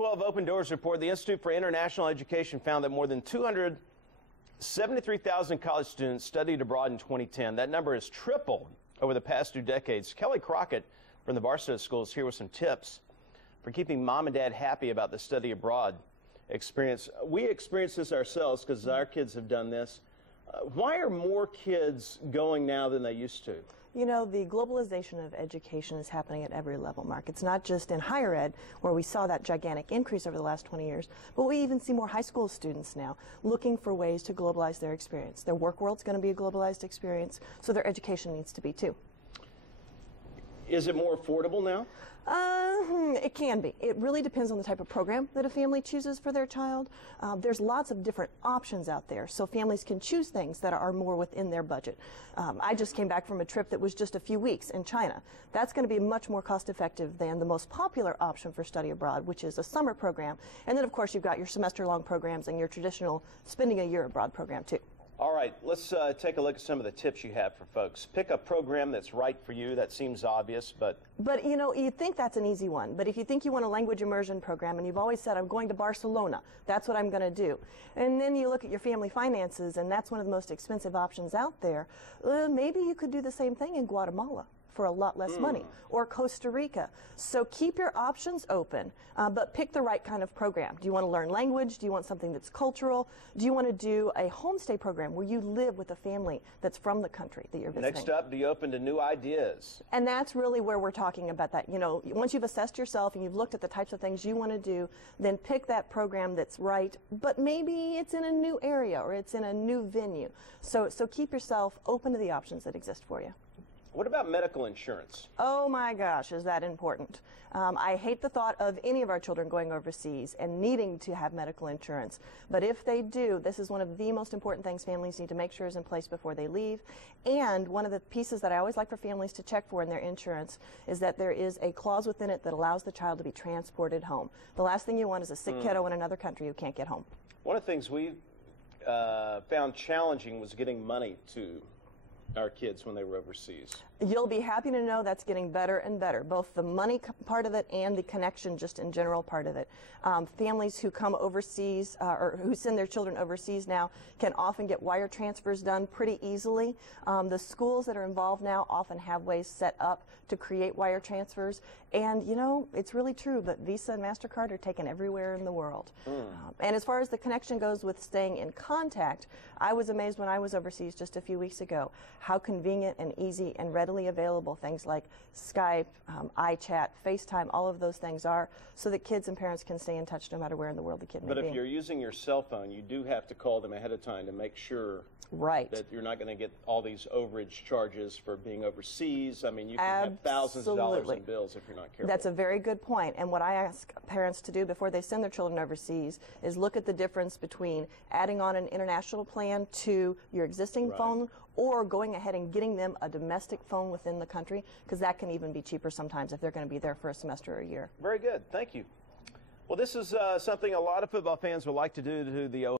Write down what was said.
2012 Open Doors report, the Institute for International Education found that more than 273,000 college students studied abroad in 2010. That number has tripled over the past 2 decades. Kellye Crockett from the Barstow School is here with some tips for keeping mom and dad happy about the study abroad experience. We experience this ourselves because our kids have done this. Why are more kids going now than they used to? You know, the globalization of education is happening at every level, Mark. It's not just in higher ed, where we saw that gigantic increase over the last 20 years, but we even see more high school students now looking for ways to globalize their experience. Their work world's going to be a globalized experience, so their education needs to be too. Is it more affordable now? It can be. It really depends on the type of program that a family chooses for their child. There's lots of different options out there, so families can choose things that are more within their budget. I just came back from a trip that was just a few weeks in China. That's going to be much more cost-effective than the most popular option for study abroad, which is a summer program. And then, of course, you've got your semester-long programs and your traditional spending a year abroad program, too. All right, let's take a look at some of the tips you have for folks. Pick a program that's right for you. That seems obvious, but you know, you think that's an easy one. But if you think you want a language immersion program and you've always said, I'm going to Barcelona, that's what I'm going to do. And then you look at your family finances, and that's one of the most expensive options out there. Maybe you could do the same thing in Guatemala for a lot less money, or Costa Rica. So keep your options open, but pick the right kind of program. Do you want to learn language? Do you want something that's cultural? Do you want to do a homestay program where you live with a family that's from the country that you're visiting? Next up, be open to new ideas. And that's really where we're talking about that. You know, once you've assessed yourself and you've looked at the types of things you want to do, then pick that program that's right, but maybe it's in a new area or it's in a new venue. So keep yourself open to the options that exist for you. What about medical insurance? Oh my gosh, is that important? I hate the thought of any of our children going overseas and needing to have medical insurance. But if they do, this is one of the most important things families need to make sure is in place before they leave. And one of the pieces that I always like for families to check for in their insurance is that there is a clause within it that allows the child to be transported home. The last thing you want is a sick kiddo in another country who can't get home. One of the things we found challenging was getting money to our kids when they were overseas. You'll be happy to know that's getting better and better, both the money part of it and the connection just in general part of it. Families who come overseas or who send their children overseas now can often get wire transfers done pretty easily. The schools that are involved now often have ways set up to create wire transfers. And, you know, it's really true, but Visa and MasterCard are taken everywhere in the world. And as far as the connection goes with staying in contact, I was amazed when I was overseas just a few weeks ago how convenient and easy and readily available things like Skype, iChat, FaceTime, all of those things are, so that kids and parents can stay in touch no matter where in the world the kid may be. But if you're using your cell phone, you do have to call them ahead of time to make sure that you're not going to get all these overage charges for being overseas. I mean, you can have thousands of dollars in bills if you're not careful. That's a very good point. And what I ask parents to do before they send their children overseas is look at the difference between adding on an international plan to your existing phone or going ahead and getting them a domestic phone within the country, because that can even be cheaper sometimes if they're going to be there for a semester or a year. Very good. Thank you. Well, this is something a lot of football fans would like to do to the